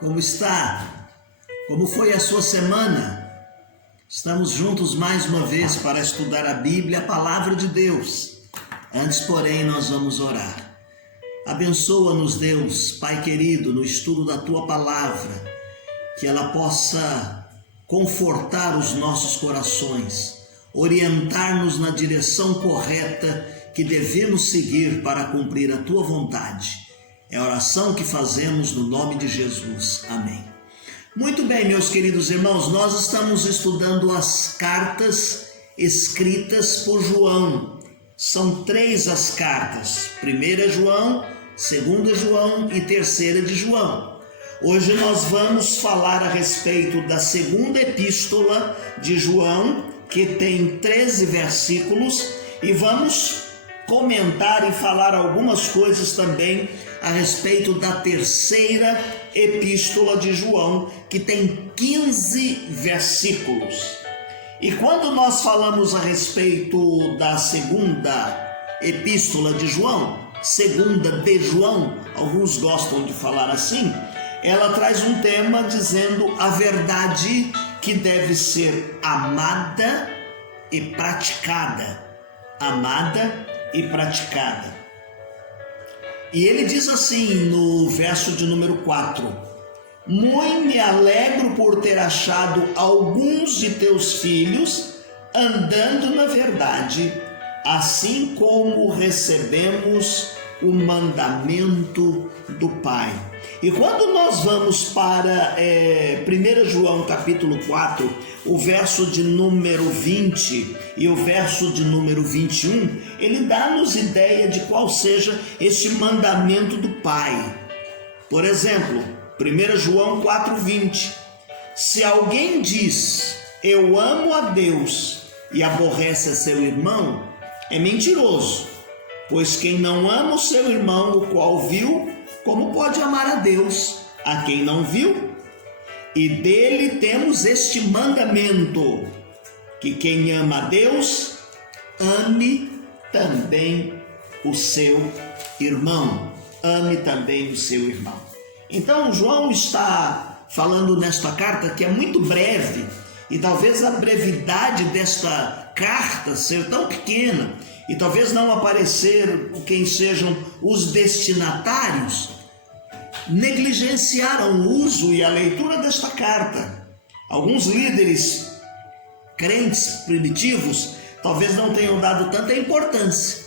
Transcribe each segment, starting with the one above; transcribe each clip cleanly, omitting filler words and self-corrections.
Como está? Como foi a sua semana? Estamos juntos mais uma vez para estudar a Bíblia, a Palavra de Deus. Antes, porém, nós vamos orar. Abençoa-nos, Deus, Pai querido, no estudo da Tua Palavra, que ela possa confortar os nossos corações, orientar-nos na direção correta que devemos seguir para cumprir a Tua vontade. É a oração que fazemos no nome de Jesus. Amém. Muito bem, meus queridos irmãos, nós estamos estudando as cartas escritas por João. São 3 as cartas, 1 João, 2 João e 3 de João. Hoje nós vamos falar a respeito da segunda epístola de João, que tem 13 versículos, e vamos comentar e falar algumas coisas também a respeito da terceira epístola de João, que tem 15 versículos. E quando nós falamos a respeito da segunda epístola de João, segunda de João, alguns gostam de falar assim, ela traz um tema dizendo a verdade que deve ser amada e praticada. Amada e praticada. E ele diz assim no verso de número 4: Muito me alegro por ter achado alguns de teus filhos andando na verdade, assim como recebemos o mandamento do Pai. E quando nós vamos para 1 João capítulo 4, o verso de número 20 e o verso de número 21, ele dá-nos ideia de qual seja este mandamento do Pai. Por exemplo, 1 João 4:20, se alguém diz, eu amo a Deus e aborrece a seu irmão, é mentiroso, pois quem não ama o seu irmão, o qual viu, como pode amar a Deus, a quem não viu? E dele temos este mandamento, que quem ama a Deus, ame também o seu irmão. Ame também o seu irmão. Então, João está falando nesta carta que é muito breve, e talvez a brevidade desta carta ser tão pequena, e talvez não aparecer quem sejam os destinatários, negligenciaram o uso e a leitura desta carta. Alguns líderes crentes primitivos talvez não tenham dado tanta importância.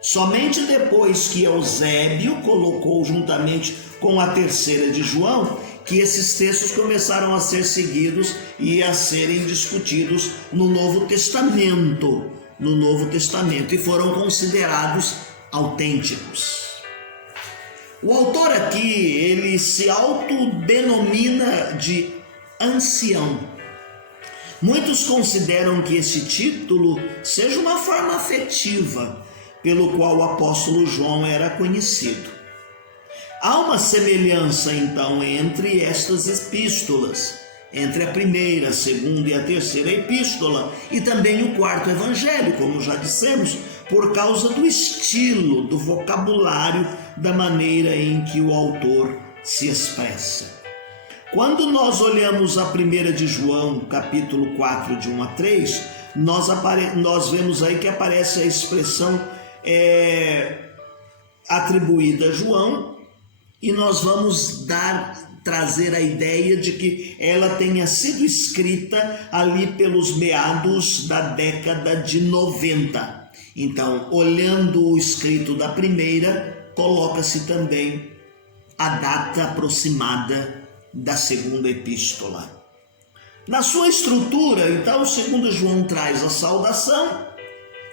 Somente depois que Eusébio colocou juntamente com a terceira de João, que esses textos começaram a ser seguidos e a serem discutidos no Novo Testamento. E foram considerados autênticos. O autor aqui, ele se autodenomina de ancião. Muitos consideram que esse título seja uma forma afetiva pelo qual o apóstolo João era conhecido. Há uma semelhança, então, entre estas epístolas, entre a primeira, a segunda e a terceira epístola, e também o quarto evangelho, como já dissemos, por causa do estilo, do vocabulário, da maneira em que o autor se expressa. Quando nós olhamos a primeira de João, capítulo 4, de 1 a 3, nós vemos aí que aparece a expressão atribuída a João, e nós vamos trazer a ideia de que ela tenha sido escrita ali pelos meados da década de 90. Então, olhando o escrito da primeira, coloca-se também a data aproximada da segunda epístola. Na sua estrutura, então, o 2 João traz a saudação,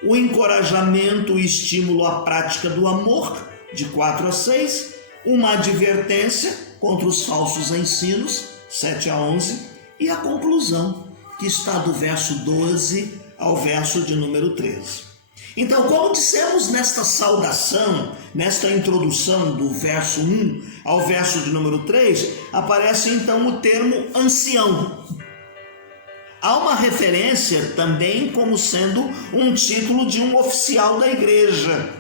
o encorajamento e estímulo à prática do amor, de 4 a 6, uma advertência contra os falsos ensinos, 7 a 11, e a conclusão, que está do verso 12 ao verso de número 13. Então, como dissemos nesta saudação, nesta introdução do verso 1 ao verso de número 3, aparece então o termo ancião. Há uma referência também como sendo um título de um oficial da igreja.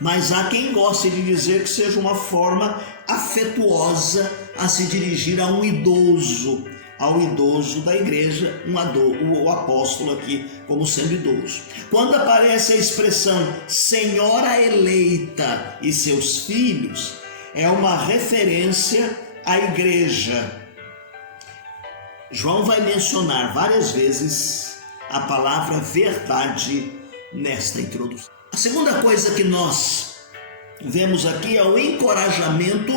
Mas há quem goste de dizer que seja uma forma afetuosa a se dirigir a um idoso, ao idoso da igreja, o apóstolo aqui como sendo idoso. Quando aparece a expressão senhora eleita e seus filhos, é uma referência à igreja. João vai mencionar várias vezes a palavra verdade nesta introdução. A segunda coisa que nós vemos aqui é o encorajamento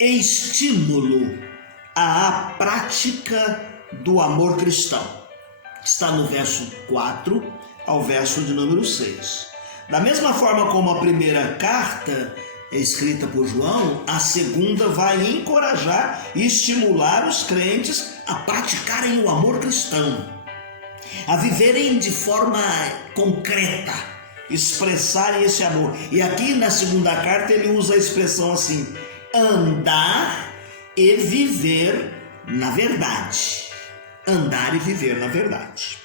e estímulo à prática do amor cristão. Está no verso 4 ao verso de número 6. Da mesma forma como a primeira carta é escrita por João, a segunda vai encorajar e estimular os crentes a praticarem o amor cristão, a viverem de forma concreta, expressarem esse amor. E aqui na segunda carta ele usa a expressão assim: andar e viver na verdade. Andar e viver na verdade.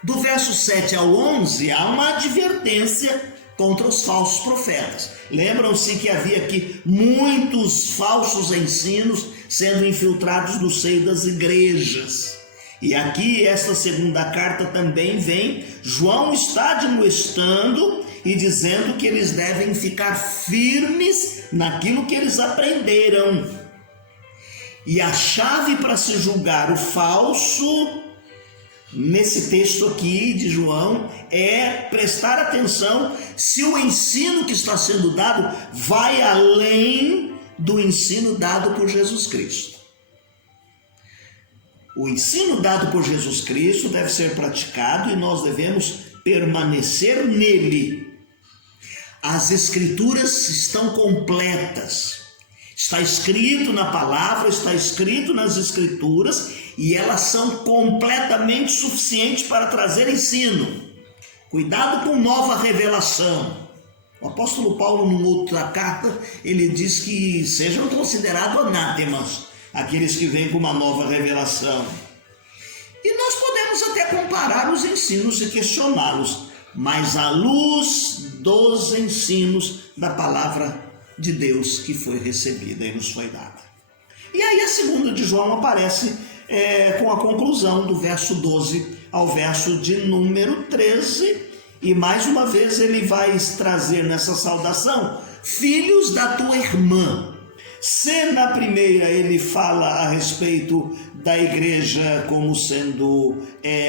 Do verso 7 ao 11 há uma advertência contra os falsos profetas. Lembram-se que havia aqui muitos falsos ensinos sendo infiltrados no seio das igrejas. E aqui, esta segunda carta também vem, João está admoestando e dizendo que eles devem ficar firmes naquilo que eles aprenderam. E a chave para se julgar o falso, nesse texto aqui de João, é prestar atenção se o ensino que está sendo dado vai além do ensino dado por Jesus Cristo. O ensino dado por Jesus Cristo deve ser praticado e nós devemos permanecer nele. As Escrituras estão completas. Está escrito na palavra, está escrito nas Escrituras e elas são completamente suficientes para trazer ensino. Cuidado com nova revelação. O apóstolo Paulo, numa outra carta, ele diz que sejam considerados anátemas aqueles que vêm com uma nova revelação. E nós podemos até comparar os ensinos e questioná-los, mas à luz dos ensinos da palavra de Deus que foi recebida e nos foi dada. E aí a segunda de João aparece com a conclusão do verso 12 ao verso de número 13, e mais uma vez ele vai trazer nessa saudação: filhos da tua irmã. Se na primeira ele fala a respeito da igreja como sendo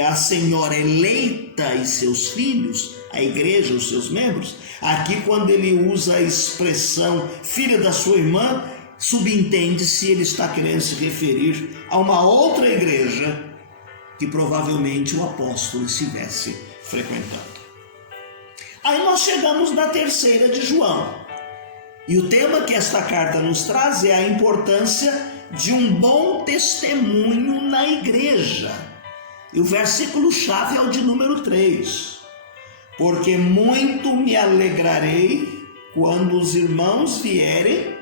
a senhora eleita e seus filhos, a igreja, os seus membros, aqui quando ele usa a expressão filha da sua irmã, subentende-se ele está querendo se referir a uma outra igreja que provavelmente o apóstolo estivesse frequentando. Aí nós chegamos na terceira de João. E o tema que esta carta nos traz é a importância de um bom testemunho na igreja. E o versículo-chave é o de número 3. Porque muito me alegrarei quando os irmãos vierem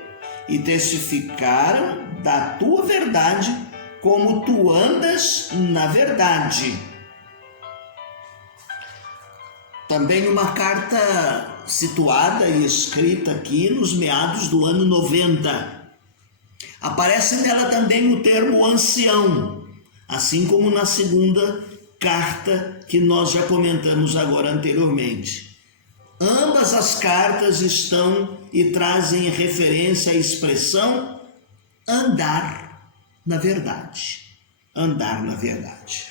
e testificaram da tua verdade, como tu andas na verdade. Também uma carta situada e escrita aqui nos meados do ano 90. Aparece nela também o termo ancião, assim como na segunda carta que nós já comentamos agora anteriormente. Ambas as cartas estão e trazem referência à expressão andar na verdade. Andar na verdade.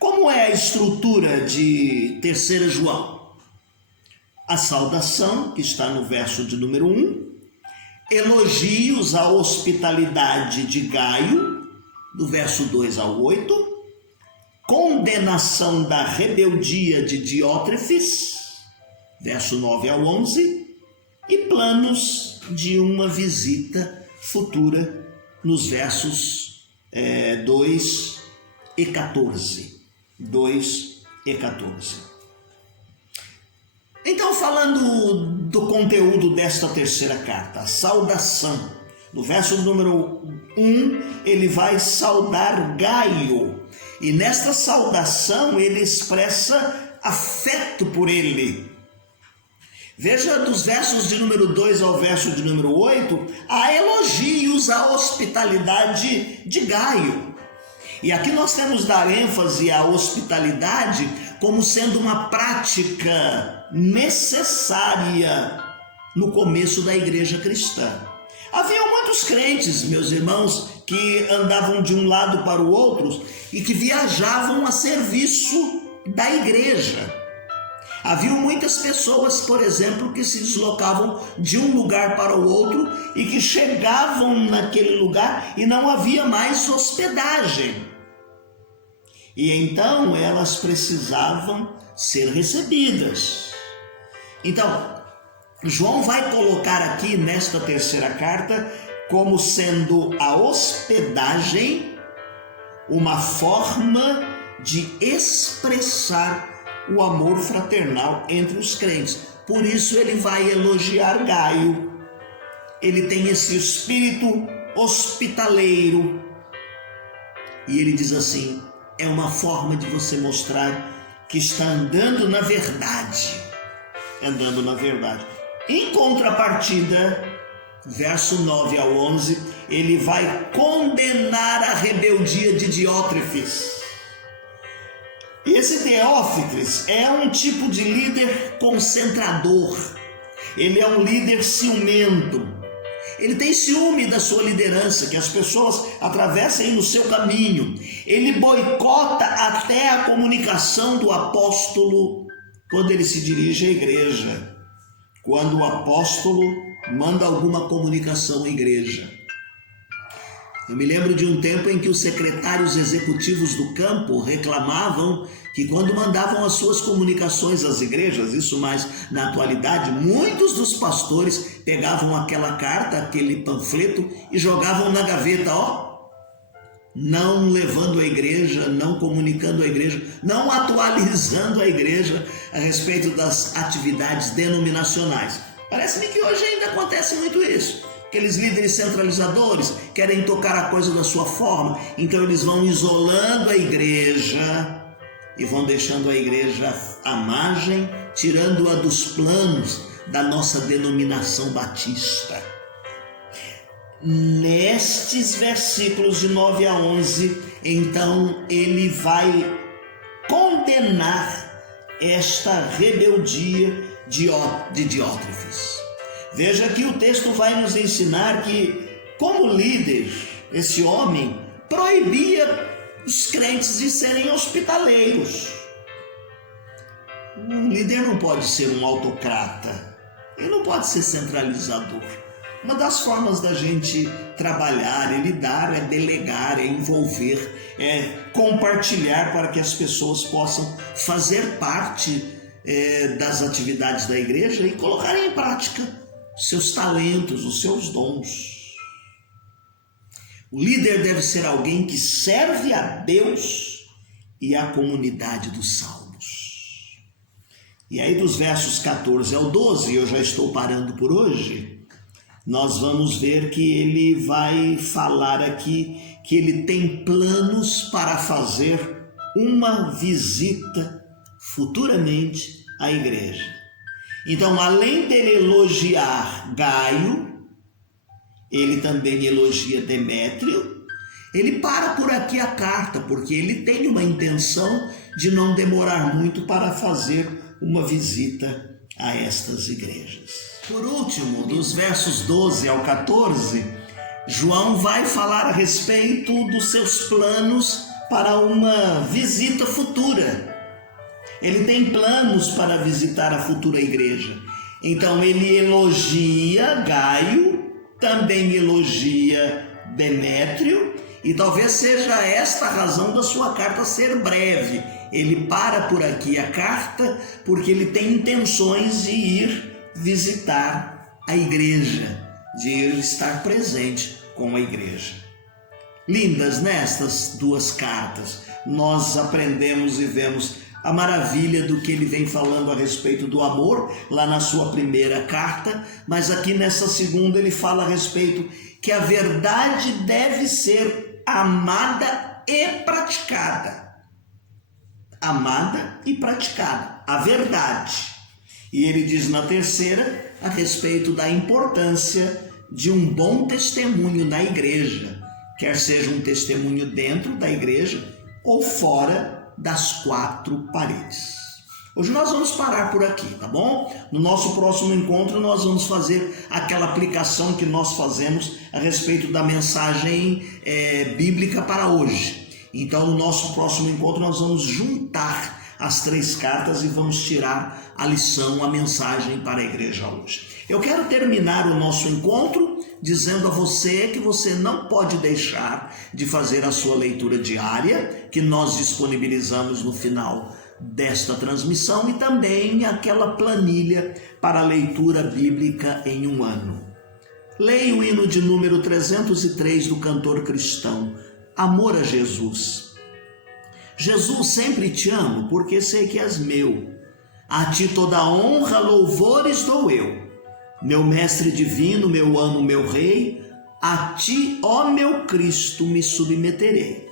Como é a estrutura de 3 João? A saudação, que está no verso de número 1, elogios à hospitalidade de Gaio, do verso 2 ao 8, condenação da rebeldia de Diótrefes, verso 9 ao 11, e planos de uma visita futura, nos versos 2 e 14. 2 e 14. Então, falando do conteúdo desta terceira carta, a saudação. No verso número 1, ele vai saudar Gaio. E nesta saudação ele expressa afeto por ele. Veja dos versos de número 2 ao verso de número 8, há elogios à hospitalidade de Gaio. E aqui nós temos dar ênfase à hospitalidade como sendo uma prática necessária no começo da igreja cristã. Havia muitos crentes, meus irmãos, que andavam de um lado para o outro e que viajavam a serviço da igreja. Havia muitas pessoas, por exemplo, que se deslocavam de um lugar para o outro e que chegavam naquele lugar e não havia mais hospedagem. E então elas precisavam ser recebidas. Então, João vai colocar aqui nesta terceira carta como sendo a hospedagem uma forma de expressar o amor fraternal entre os crentes. Por isso ele vai elogiar Gaio. Ele tem esse espírito hospitaleiro. E ele diz assim: é uma forma de você mostrar que está andando na verdade. Andando na verdade. Em contrapartida, verso 9 ao 11, ele vai condenar a rebeldia de Diótrefes. Esse Teófilo é um tipo de líder concentrador. Ele é um líder ciumento. Ele tem ciúme da sua liderança, que as pessoas atravessem no seu caminho. Ele boicota até a comunicação do apóstolo quando ele se dirige à igreja. Quando o apóstolo manda alguma comunicação à igreja. Eu me lembro de um tempo em que os secretários executivos do campo reclamavam que quando mandavam as suas comunicações às igrejas, isso mais na atualidade, muitos dos pastores pegavam aquela carta, aquele panfleto e jogavam na gaveta, não levando a igreja, não comunicando a igreja, não atualizando a igreja a respeito das atividades denominacionais. Parece-me que hoje ainda acontece muito isso. Aqueles líderes centralizadores querem tocar a coisa da sua forma, então eles vão isolando a igreja e vão deixando a igreja à margem, tirando-a dos planos da nossa denominação batista. Nestes versículos de 9 a 11, então ele vai condenar esta rebeldia de Diótrefes. Veja que o texto vai nos ensinar que, como líder, esse homem proibia os crentes de serem hospitaleiros. Um líder não pode ser um autocrata, ele não pode ser centralizador. Uma das formas da gente trabalhar, é lidar, é delegar, é envolver, é compartilhar para que as pessoas possam fazer parte das atividades da igreja e colocar em prática seus talentos, os seus dons. O líder deve ser alguém que serve a Deus e à comunidade dos salvos. E aí dos versos 14 ao 12, eu já estou parando por hoje, nós vamos ver que ele vai falar aqui que ele tem planos para fazer uma visita futuramente à igreja. Então, além dele elogiar Gaio, ele também elogia Demétrio. Ele para por aqui a carta, porque ele tem uma intenção de não demorar muito para fazer uma visita a estas igrejas. Por último, dos versos 12 ao 14, João vai falar a respeito dos seus planos para uma visita futura. Ele tem planos para visitar a futura igreja. Então ele elogia Gaio, também elogia Demétrio, e talvez seja esta a razão da sua carta ser breve. Ele para por aqui a carta porque ele tem intenções de ir visitar a igreja, de ir estar presente com a igreja. Lindas nestas duas cartas, nós aprendemos e vemos a maravilha do que ele vem falando a respeito do amor, lá na sua primeira carta, mas aqui nessa segunda ele fala a respeito que a verdade deve ser amada e praticada. Amada e praticada, a verdade. E ele diz na terceira a respeito da importância de um bom testemunho na igreja, quer seja um testemunho dentro da igreja ou fora das quatro paredes. Hoje nós vamos parar por aqui, tá bom? No nosso próximo encontro nós vamos fazer aquela aplicação que nós fazemos a respeito da mensagem bíblica para hoje. Então no nosso próximo encontro nós vamos juntar as 3 cartas e vamos tirar a lição, a mensagem para a igreja hoje. Eu quero terminar o nosso encontro dizendo a você que você não pode deixar de fazer a sua leitura diária, que nós disponibilizamos no final desta transmissão, e também aquela planilha para a leitura bíblica em um ano. Leia o hino de número 303 do cantor cristão, Amor a Jesus. Jesus, sempre te amo, porque sei que és meu. A ti toda honra, louvores dou eu. Meu mestre divino, meu amo, meu rei, a ti, ó meu Cristo, me submeterei.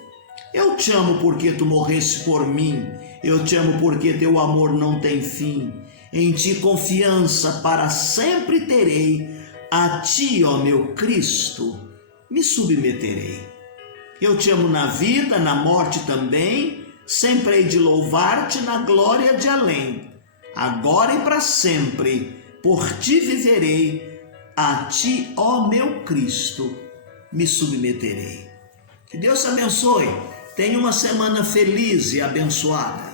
Eu te amo porque tu morreste por mim, eu te amo porque teu amor não tem fim. Em ti confiança para sempre terei, a ti, ó meu Cristo, me submeterei. Eu te amo na vida, na morte também, sempre hei de louvar-te na glória de além. Agora e para sempre, por ti viverei, a ti, ó meu Cristo, me submeterei. Que Deus te abençoe. Tenha uma semana feliz e abençoada.